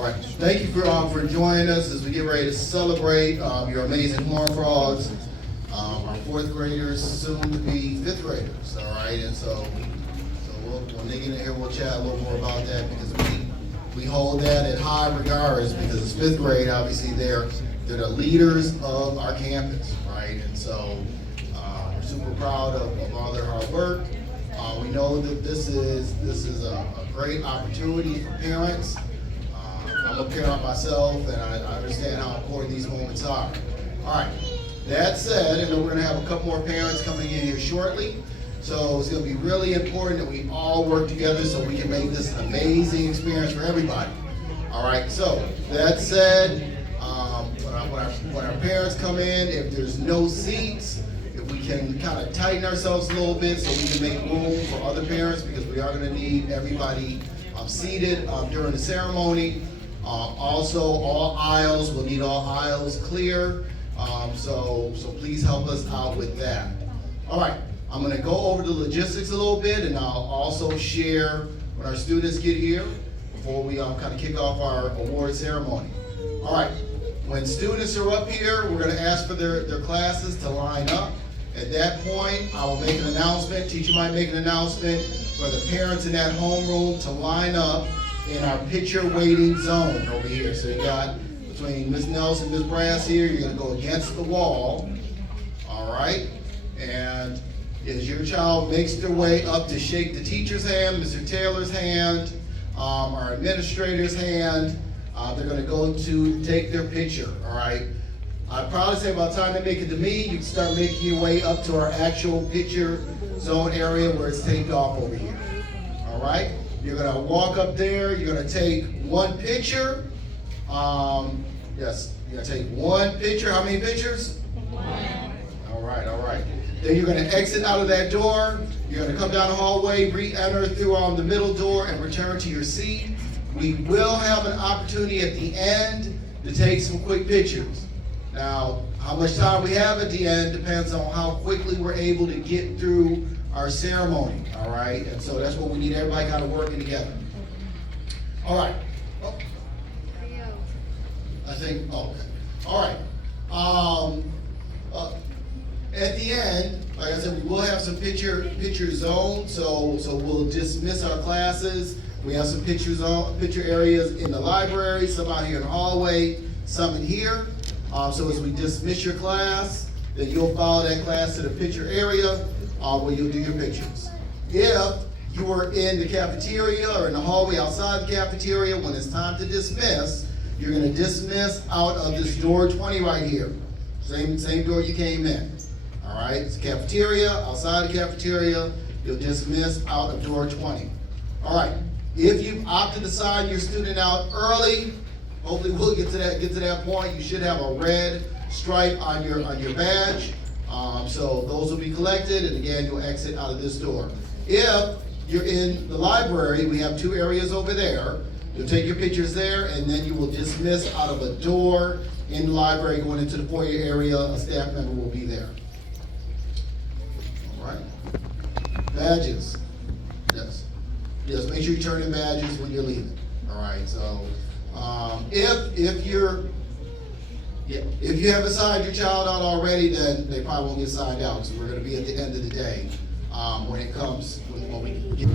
All right, thank you for joining us as we get ready to celebrate your amazing horn frogs, our fourth graders, soon to be fifth graders. All right, and so when they get in here, we'll chat a little more about that because we hold that in high regards because it's fifth grade. Obviously, they're the leaders of our campus, right? And so we're super proud of all their hard work. We know that this is a great opportunity for parents. I'm a parent myself, and I understand how important these moments are. All right, that said, and we're going to have a couple more parents coming in here shortly. So it's going to be really important that we all work together so we can make this an amazing experience for everybody. All right, so that said, when our parents come in, if there's no seats, if we can kind of tighten ourselves a little bit so we can make room for other parents because we are going to need everybody seated during the ceremony. Also, all aisles, we'll need all aisles clear. So please help us out with that. All right, I'm going to go over the logistics a little bit, and I'll also share when our students get here before we kind of kick off our award ceremony. All right, when students are up here, we're going to ask for their classes to line up. At that point, I will make an announcement. Teacher might make an announcement for the parents in that homeroom to line up in our picture waiting zone over here. So you got between Ms. Nelson and Ms. Brass here, you're going to go against the wall. All right? And as your child makes their way up to shake the teacher's hand, Mr. Taylor's hand, our administrator's hand, they're going to go to take their picture. All right? I'd probably say by the time they make it to me, you can start making your way up to our actual picture zone area where it's taped off over here. All right? You're going to walk up there. You're going to take one picture. Yes, you're going to take one picture. How many pictures? One. All right, all right. Then you're going to exit out of that door. You're going to come down the hallway, re-enter through the middle door, and return to your seat. We will have an opportunity at the end to take some quick pictures. Now, how much time we have at the end depends on how quickly we're able to get through our ceremony, all right? And so that's what we need everybody kind of working together. All right. Oh. I think, okay. All right. At the end, like I said, we will have some picture zones, so we'll dismiss our classes. We have some picture areas in the library, some out here in the hallway, some in here. So as we dismiss your class, then you'll follow that class to the picture area where you'll do your pictures. If you are in the cafeteria or in the hallway outside the cafeteria, when it's time to dismiss, you're going to dismiss out of this door 20 right here. Same door you came in. All right, it's the cafeteria, outside the cafeteria, you'll dismiss out of door 20. All right, if you've opted to sign your student out early, hopefully we'll get to that point. You should have a red stripe on your badge. So those will be collected, and again, you'll exit out of this door. If you're in the library, we have two areas over there. You'll take your pictures there, and then you will dismiss out of a door in the library going into the foyer area. A staff member will be there. All right. Badges. Yes. Yes, make sure you turn in badges when you're leaving. All right, so if you haven't signed your child out already, then they probably won't get signed out. So we're going to be at the end of the day when it comes when we get.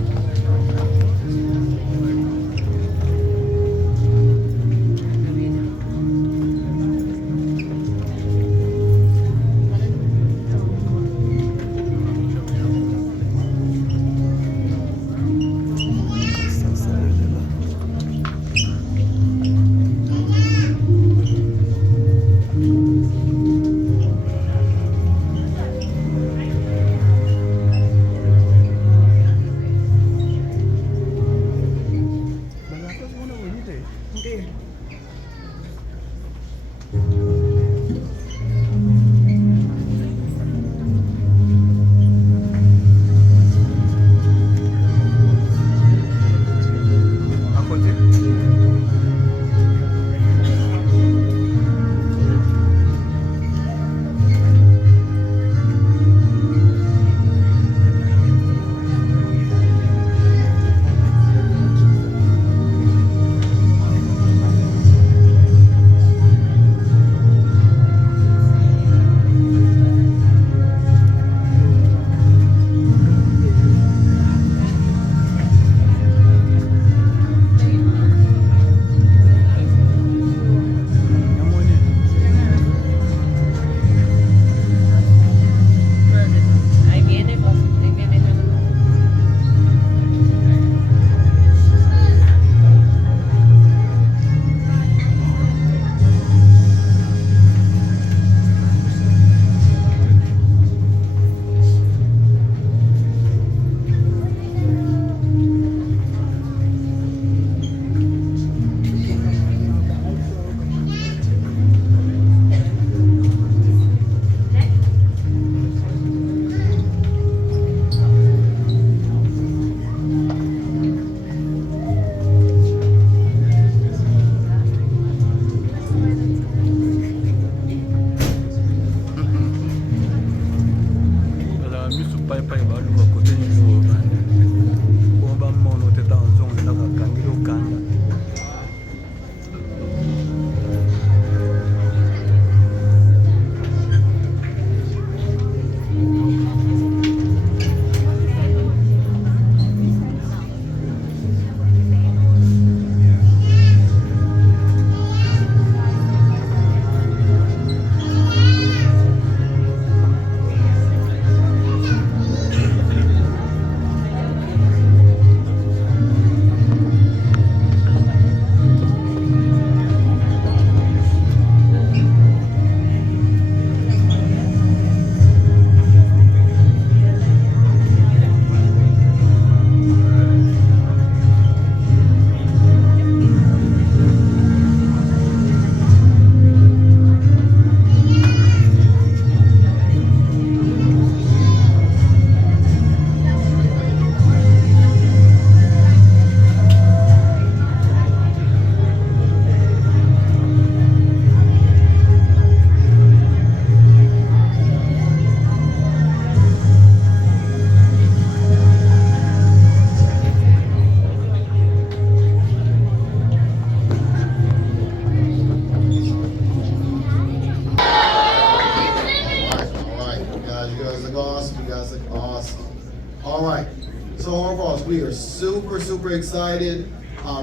excited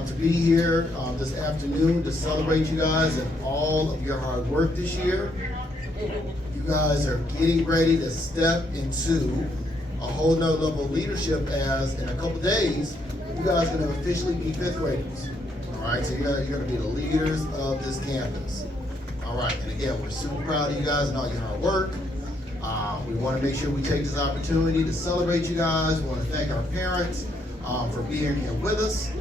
to be here this afternoon to celebrate you guys and all of your hard work this year. You guys are getting ready to step into a whole nother level of leadership, as in a couple days, you guys are going to officially be fifth graders. All right, so you're going to be the leaders of this campus. All right, and again, we're super proud of you guys and all your hard work. We want to make sure we take this opportunity to celebrate you guys. We want to thank our parents for being here with us,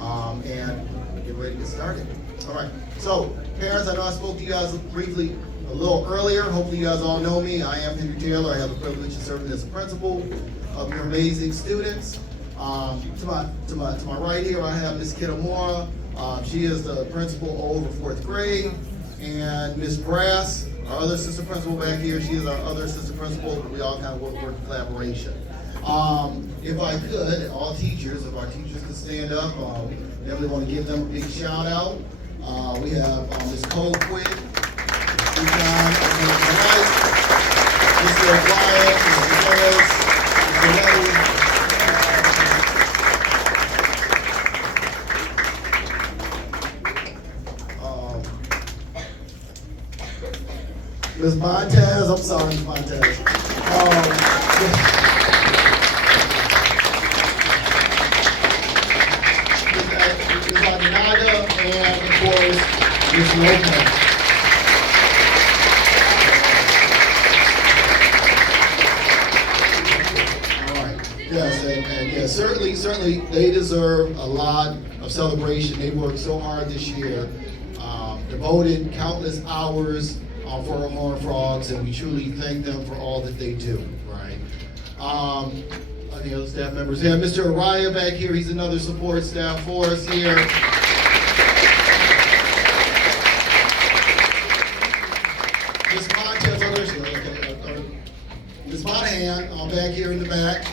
and get ready to get started. All right, so parents, I know I spoke to you guys briefly a little earlier. Hopefully you guys all know me. I am Henry Taylor. I have the privilege of serving as a principal of your amazing students. To my right here, I have Miss Kitamora. She is the principal over fourth grade. And Miss Brass, our other assistant principal back here, she is our other assistant principal. We all kind of work in collaboration. If I could, all teachers, if our teachers could stand up, definitely want to give them a big shout out. We have Ms. Colquitt, Mr. Wyatt, Mr. Harris, Mr. Letty. Ms. Montez, I'm sorry, Ms. Montez. Ms. Aguinaga, and of course, Ms. Lopez. All right, yes, and yes, certainly they deserve a lot of celebration. They worked so hard this year, devoted countless hours for our Horned Frogs, and we truly thank them for all that they do, right? The other staff members, yeah, Mr. Araya back here, he's another support staff for us here. Ms. Montez, Ms. Monahan, back here in the back.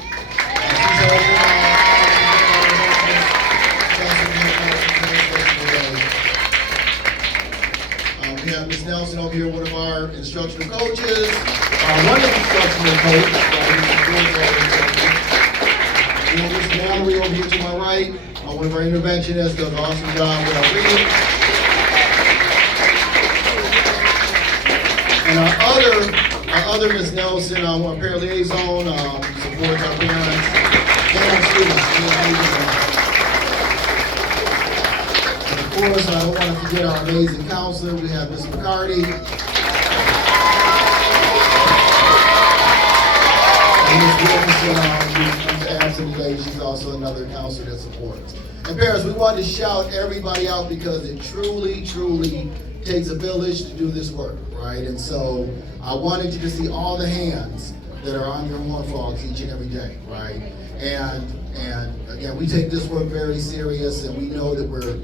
We have Ms. Nelson over here, one of our instructional coaches, wonderful instructional coach. We have Ms. Mallory over here to my right, one of our interventionists, does an awesome job with our reading. And our other Ms. Nelson, our parent liaison, supports our parents and our students. Of course, I don't want to forget our amazing counselor. We have Ms. McCarty. And Ms. Wilkinson, who's absent today. She's also another counselor that supports. And parents, we wanted to shout everybody out because it truly, truly takes a village to do this work, right? And so I wanted you to see all the hands that are on your Horned Frogs each and every day, right? And again, we take this work very serious, and we know that we're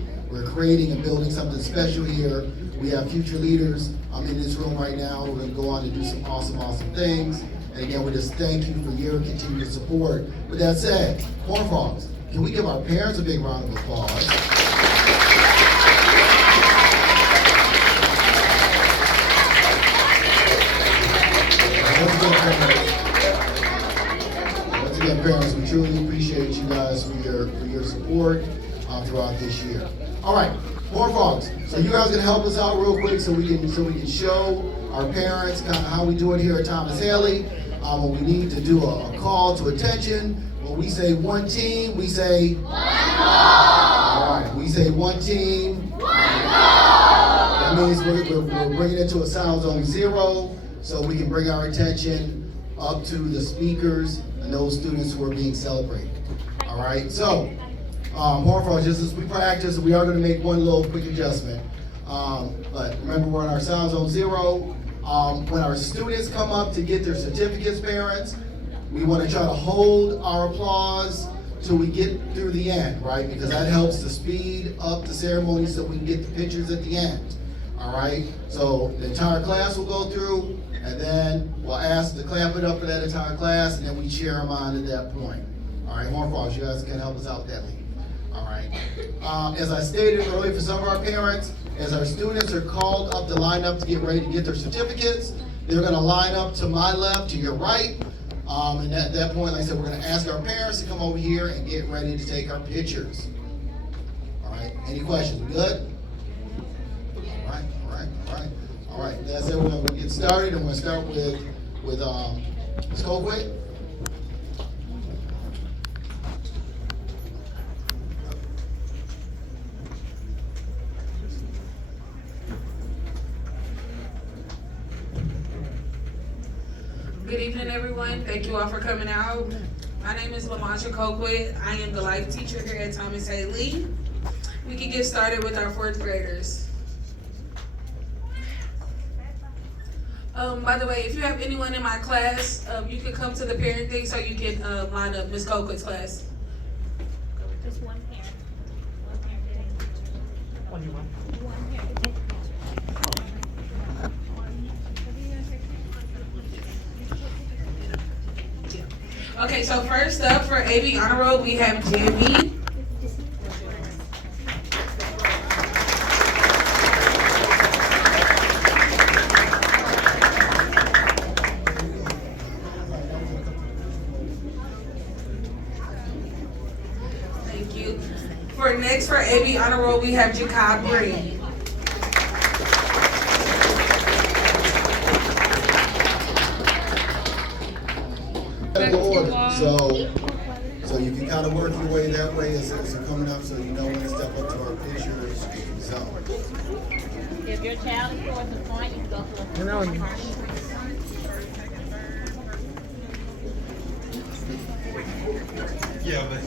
creating and building something special here. We have future leaders in this room right now who are going to go on to do some awesome things. And again, we just thank you for your continued support. With that said, Horned Frogs, can we give our parents a big round of applause? Once again, parents, we truly appreciate you guys for your support throughout this year. All right, Horned Frogs. So you guys are gonna help us out real quick so we can show our parents kind of how we do it here at Thomas Haley. When we need to do a call to attention, when we say one team, we say one goal. All right, we say one team. One goal. That means we're bringing it to a sound zone 0, so we can bring our attention up to the speakers and those students who are being celebrated. All right, so. Horned Frogs, just as we practice, we are going to make one little quick adjustment. But remember, we're in our sound zone 0. When our students come up to get their certificates, parents, we want to try to hold our applause till we get through the end, right? Because that helps to speed up the ceremony so we can get the pictures at the end. All right? So the entire class will go through, and then we'll ask to clap it up for that entire class, and then we cheer them on at that point. All right, Horned Frogs, you guys can help us out with that lead. All right. As I stated earlier, for some of our parents, as our students are called up to line up to get ready to get their certificates, they're going to line up to my left, to your right. And at that point, like I said, we're gonna ask our parents to come over here and get ready to take our pictures. All right, any questions, we good? All right, that's it, we're gonna get started, and we're gonna start with Ms. Colquitt. Good evening, everyone. Thank you all for coming out. My name is LaMasha Colquitt. I am the life teacher here at Thomas A. Lee. We can get started with our 4th graders. By the way, if you have anyone in my class, you can come to the parent thing so you can line up Ms. Colquitt's class. Just one parent. One parent getting a picture. Only one? One parent. Okay, so first up for AB Honor Roll, we have Jimmy. Thank you. Next for AB Honor Roll, we have Jacob Green. So you can kind of work your way that way as you're coming up, so you know when to step up to our picture zone. If your child is towards the front, you can go to the front. Yeah, but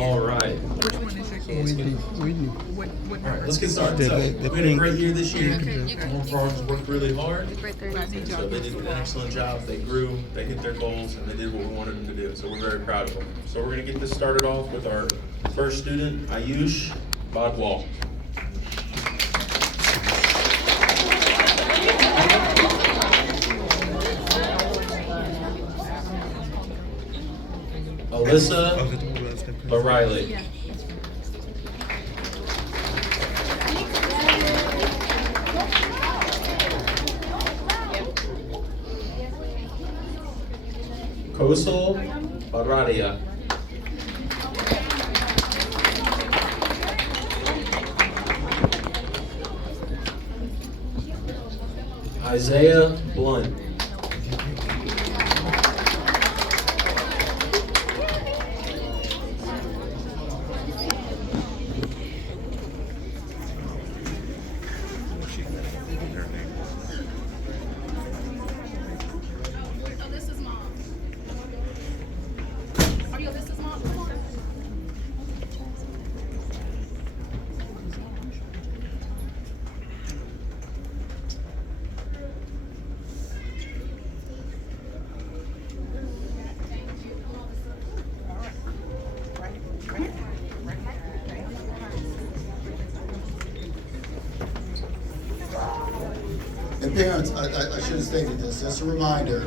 all right. Which one is your kid? Whitney. What All right, number? let's get started. So, we had a great year this year. Home Frogs worked really hard. So they did an excellent job. They grew, they hit their goals, and they did what we wanted them to do. So we're very proud of them. So we're going to get this started off with our first student, Ayush Badwal. Alyssa O'Reilly. Kosal Baradia. Isaiah Blunt. And parents, I should have stated this, just a reminder,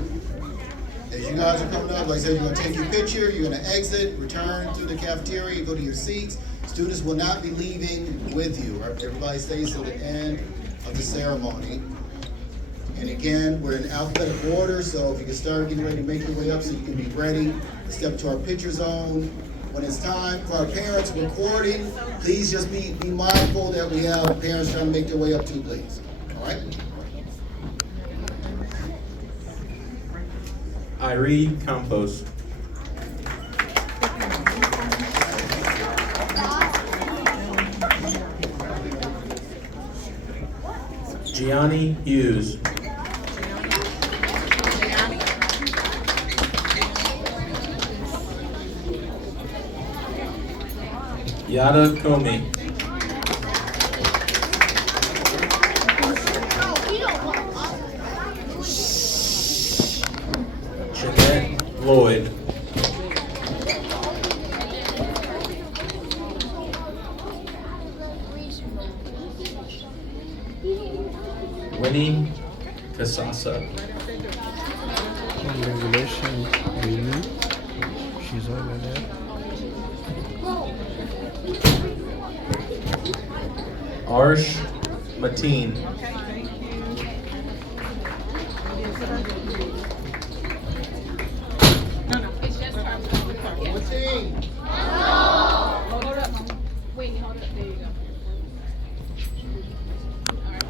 as you guys are coming up, like I said, you're gonna take your picture, you're gonna exit, return to the cafeteria, go to your seats. Students will not be leaving with you, right? Everybody stays to the end of the ceremony. And again, we're in alphabetical order, so if you can start getting ready to make your way up so you can be ready to step to our picture zone. When it's time for our parents recording, please just be mindful that we have parents trying to make their way up too, please, all right? Irene Campos. Gianni Hughes. Yada Comey. Jeanette Lloyd. Winny Kasasa. Congratulations, Winnie. She's over there. Arsh Mateen.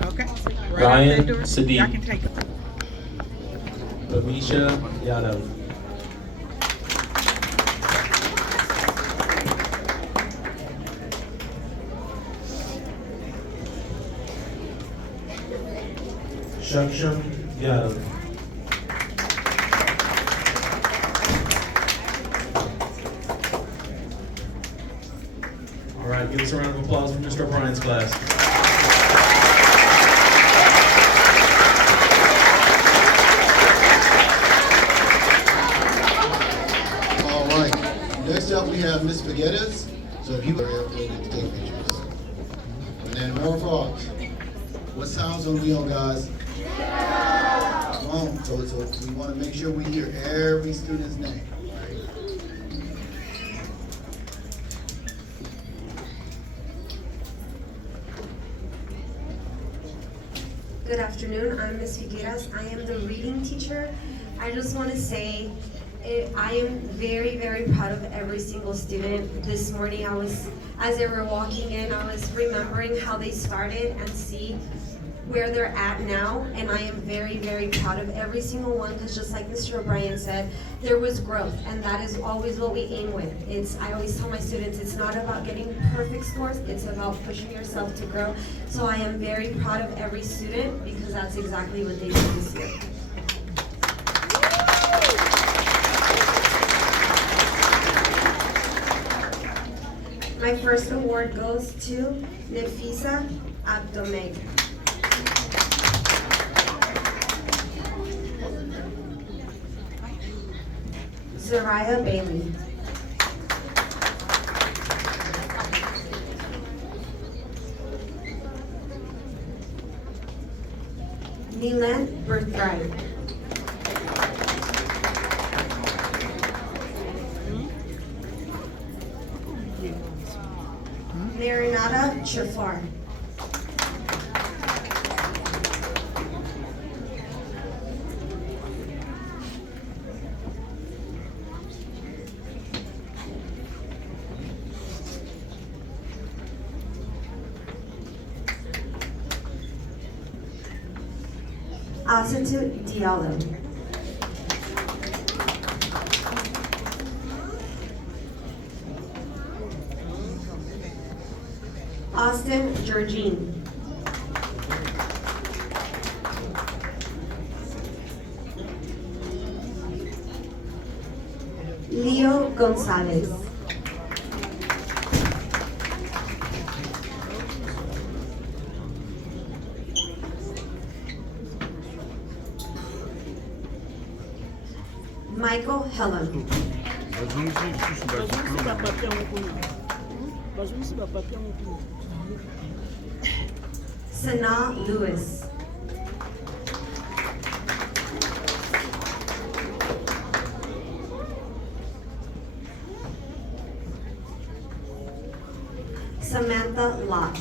Okay. Ryan Y'all Sadiq. can take it. Bamisha Yadav. Shaksham Yadav. All right, give us a round of applause for Mr. O'Brien's class. All right, next up we have Miss Spaghettis. So if you are able to take pictures. And then more frogs. What sounds are we on, guys? Come on, so we want to make sure we hear every student's name. Right? Good afternoon, I'm Ms. Figueras. I am the reading teacher. I just want to say I am very, very proud of every single student. This morning as they were walking in, I was remembering how they started and see where they're at now, and I am very, very proud of every single one, because just like Mr. O'Brien said, there was growth, and that is always what we aim with. I always tell my students, it's not about getting perfect scores, it's about pushing yourself to grow. So I am very proud of every student, because that's exactly what they did this year. My first award goes to Nefisa Abdomeg. Zariah Bailey. Milan Birthright. Marinata Chafar. Asatu Diallo. Austin Georgine. Leo Gonzalez. Michael Helen. Sana Lewis. Samantha Lott.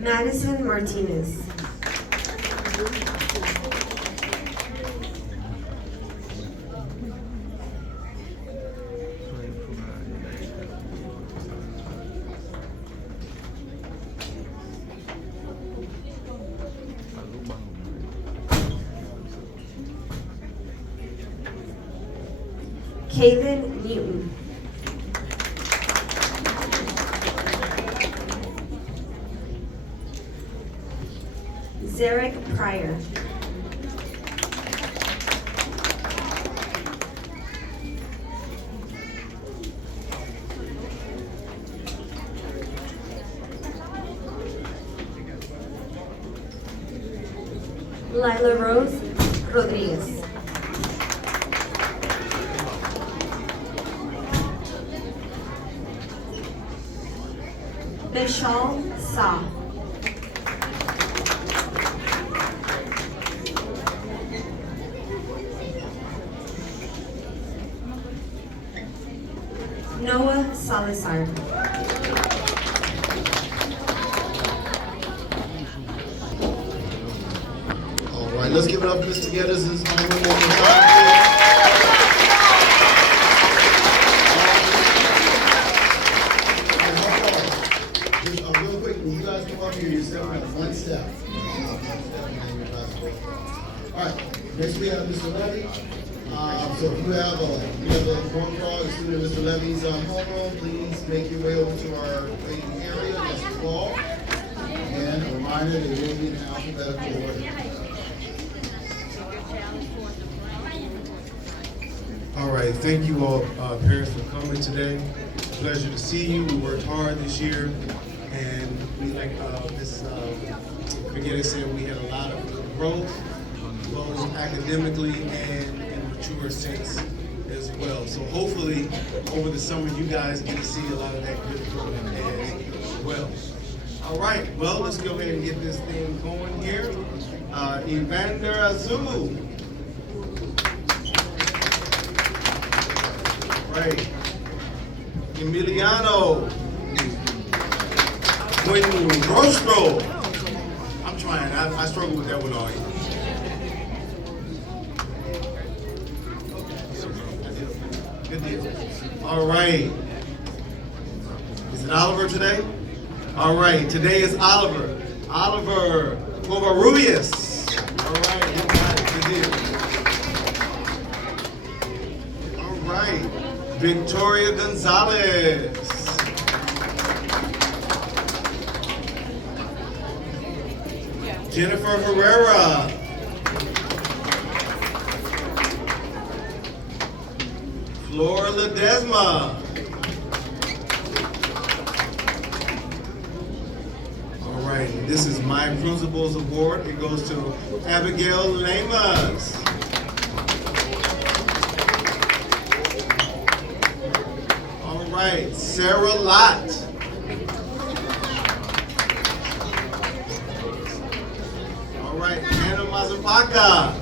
Madison Martinez. Kaylin Newton. Zarek Pryor. Lila Rose Rodriguez. Vishal Sa. Salazar. All right, let's give it up for Mr. Geddes' one more time. Real quick, when you guys come up here, you're stepping out one step. All right, next we have Mr. Levy. So if you have a form call, a student in Mr. Levy's homeroom, please make your way over to our waiting area. That's the call. And a reminder, they will be in alphabetical order. All right, thank you all, parents, for coming today. Pleasure to see you. We worked hard this year, and we like Ms. Forgetting said, we had a lot of growth, both academically and in mature sense as well. So hopefully, over the summer, you guys get to see a lot of that good growth as well. All right, well, let's go ahead and get this thing going here. Evander Azul. Right. Emiliano. Winny Rostro. I'm trying. I struggle with that one all year. Good deal. All right. Is it Oliver today? All right. Today is Oliver. Oliver Covarrubias. All right. You got it. Good deal. All right. Victoria Gonzalez. Jennifer Herrera. Flora Ledesma. All right, this is my Principal's Award. It goes to Abigail Lamas. All right, Sarah Lott. All right, Hannah Mazapaka.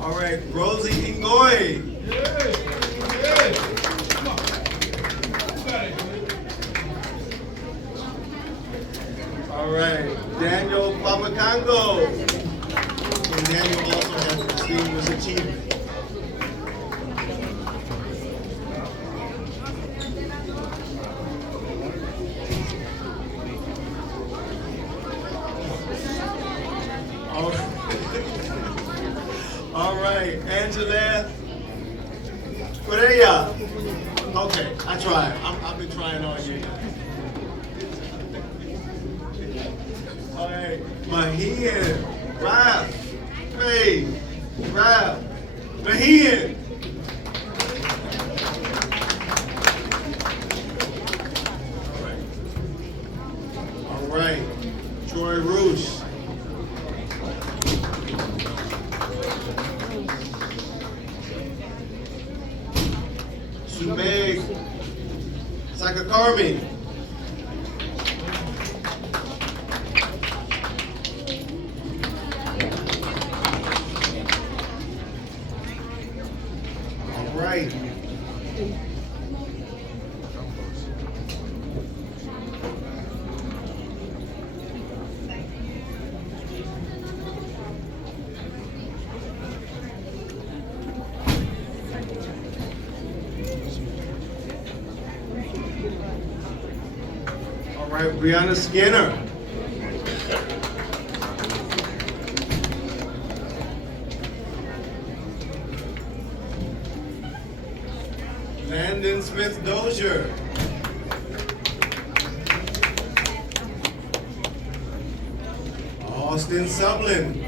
All right, Rosie Ingoy. All right, Daniel Papacango. And Daniel also has distinguished achievement. All right, Angela Correa. Okay, I tried. I've been trying all year. All right, Mahian, Rap, Faye, Rap, Mahian. All right, Troy Roosh. Sumeg Sakakarmi. All right. All right, Brianna Skinner. Landon Smith Dozier. Austin Sublin.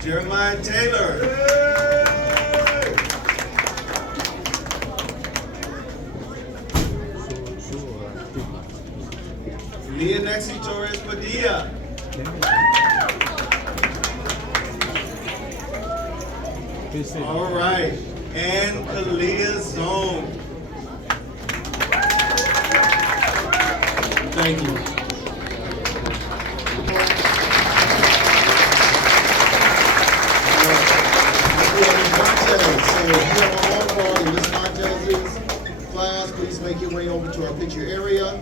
Jeremiah Taylor. Leonexi Torres Padilla. All right. And Kalia Zone. Thank you. Class, please make your way over to our picture area.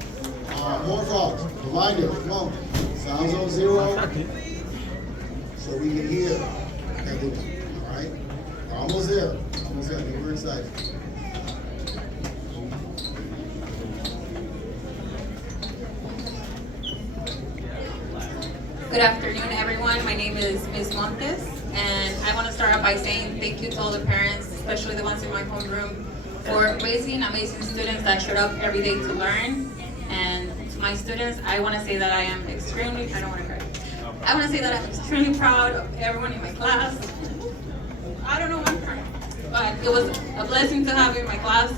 More frogs, reminder, come on. Sounds on 0, so we can hear everything, all right? We're almost there, we're excited. Good afternoon, everyone. My name is Ms. Montes, and I want to start out by saying thank you to all the parents, especially the ones in my homeroom, for raising amazing students that showed up every day to learn. And to my students, I want to say that I am extremely, I don't want to cry. I want to say that I'm extremely proud of everyone in my class. I don't know why I'm crying, but it was a blessing to have you in my class,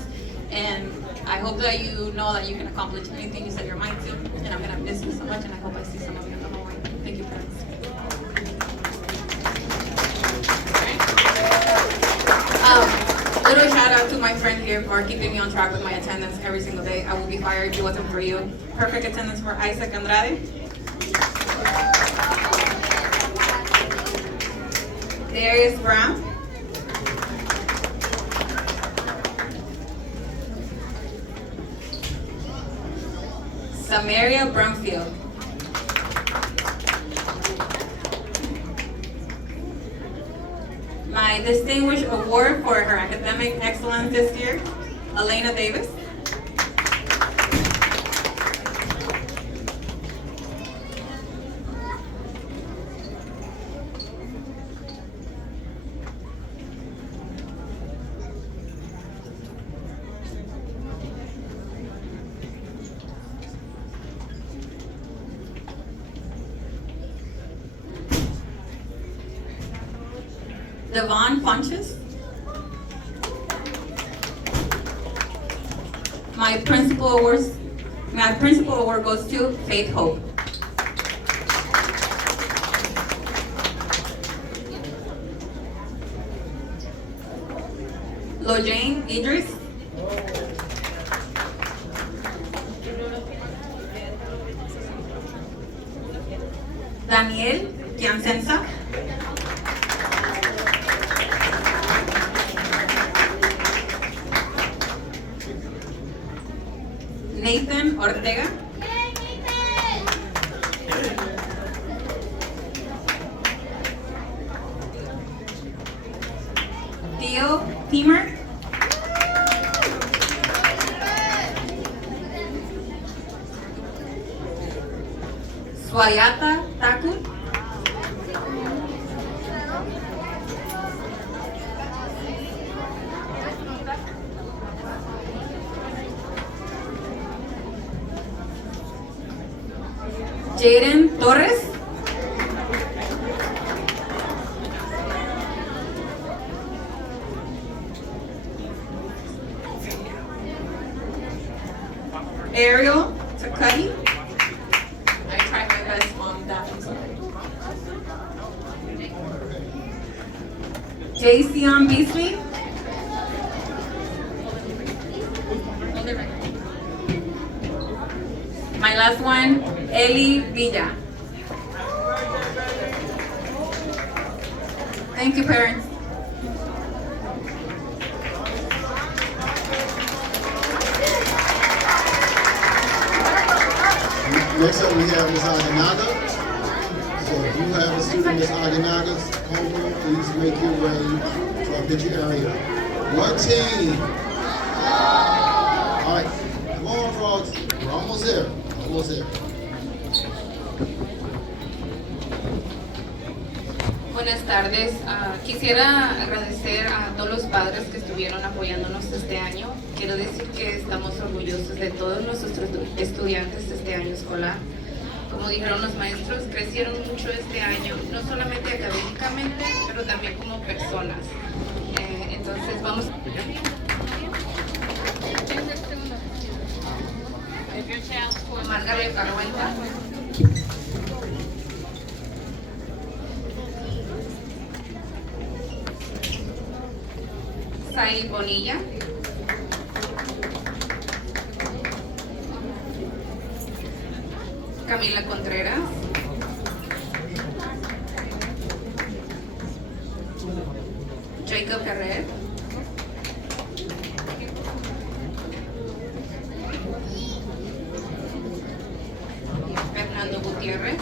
and I hope that you know that you can accomplish anything you set your mind to, and I'm going to miss you so much, and I hope I see some of you in the hallway. Thank you, parents. Little shout out to my friend here for keeping me on track with my attendance every single day. I would be fired if it wasn't for you. Perfect attendance for Isaac Andrade. Darius Brown. Samaria Brumfield. My distinguished award for her academic excellence this year, Elena Davis. Devon Funches. My principal award goes to Faith Hope. Lojane Idris. Daniel Kiancensa. Nathan Ortega. Theo Pemer. Swayata Taku. Jaden Torres. Ariel Takati. I tried my best, Mom. That I'm sorry. Jayceon Beasley. My last one, Eli Villa. Thank you, parents. Next up, we have Ms. Aganaga. So if you have a student in Ms. Aganaga's homeroom, please make your way to our picture area. What team? All right, come on, frogs. We're almost there. Almost there. Buenas tardes. Quisiera agradecer a todos los padres que estuvieron apoyándonos este año. Quiero decir que estamos orgullosos de todos nuestros estudiantes de este año escolar. Como dijeron los maestros, crecieron mucho este año, no solamente académicamente, pero también como personas. Entonces vamos a... Amarga Gabriel Carruenta. Sai Bonilla. Camila Contreras. Jacob Carrer. Fernando Gutiérrez.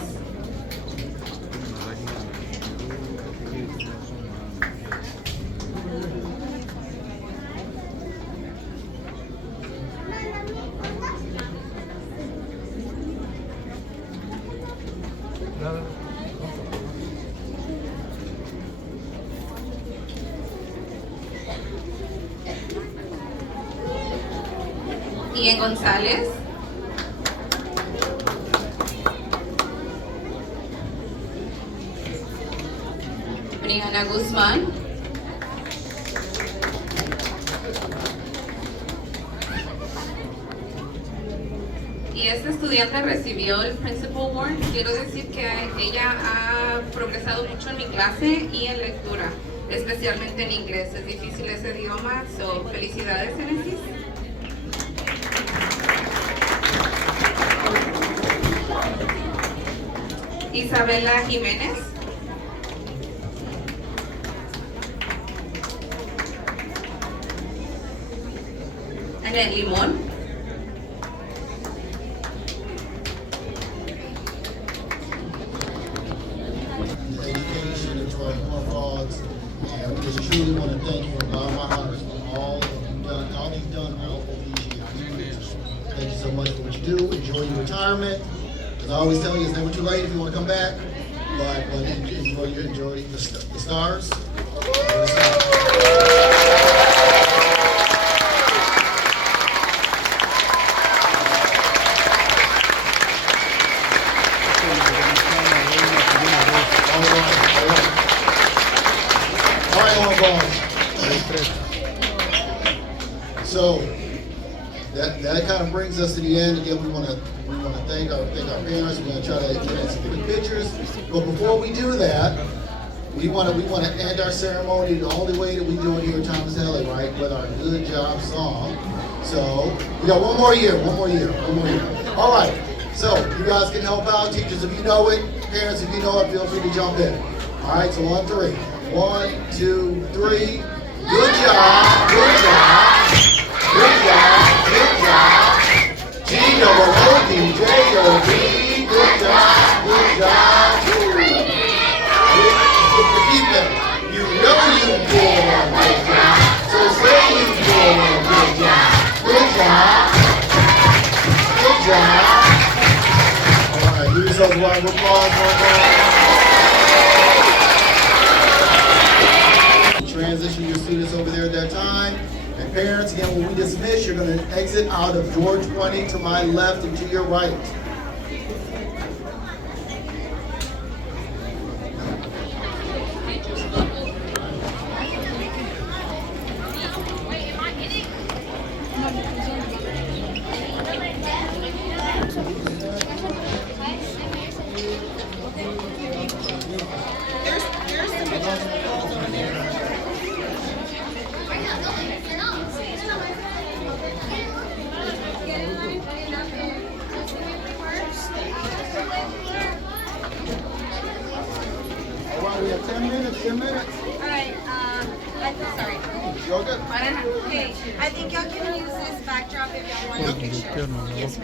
Ian González. Brianna Guzmán. Y esta estudiante recibió el Principal Award. Quiero decir que ella ha progresado mucho en mi clase y en lectura, especialmente en inglés. Es difícil ese idioma, so felicidades, Genesis. Isabela Jiménez. Anet Limón. Education and to our corn frogs, and we just truly want to thank you from all my heart for all you've done all of these years. Thank you so much for what you do. Enjoy your retirement. As I always tell you, it's never too late if you want to come back, but enjoy the stars. All right, on balls. So that kind of brings us to the end. Again, we want to thank our parents. We're going to try to get some quick pictures. But before we do that, we want to end our ceremony the only way that we do it here at Thomas Haley, right? With our good job song. So we got one more year. All right. So you guys can help out. Teachers, if you know it. Parents, if you know it, feel free to jump in. All right. So on three. 1, 2, 3. Good job. Good job. Good job. Good job. G-O-O-D-J-O-B. Good job. Good job. Keep it. You know you did a good job. So say you did a good job. Good job. Good job. All right, give yourselves a round of applause. Transition your students over there at that time. And parents, again, when we dismiss, you're going to exit out of door 20 to my left and to your right. We have 10 minutes. All right, sorry. You're good. Okay, I think y'all can use this backdrop if y'all want to take pictures. Yes,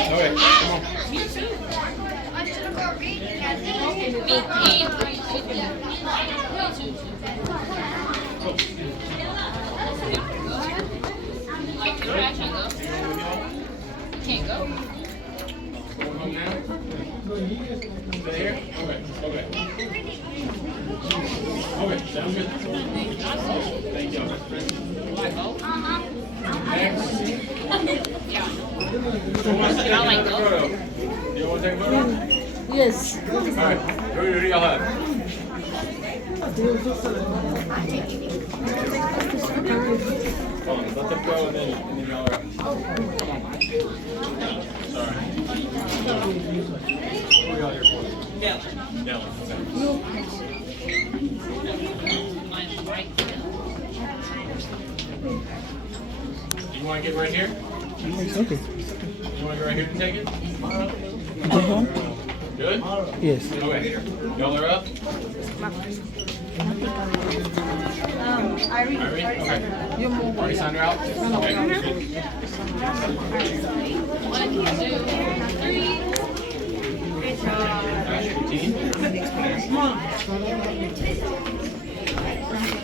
Okay, come on. Can't go. Home now? Stay here? Okay. Okay, sounds good. Thank you. Next. Yes. All right, who do y'all have? Hold on, let them go and then y'all are up. Sorry. Who are y'all here for? Dylan. You want to get right here? It's okay. You want to go right here and take it? This one? Good? Yes. Okay. Y'all are up? Irene? Okay. Already signed her out? Okay.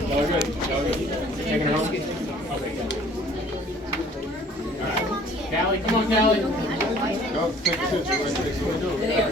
Y'all good? Y'all good? Taking her home? Okay, good. Alright. Callie, come on, Callie. Take a picture right there.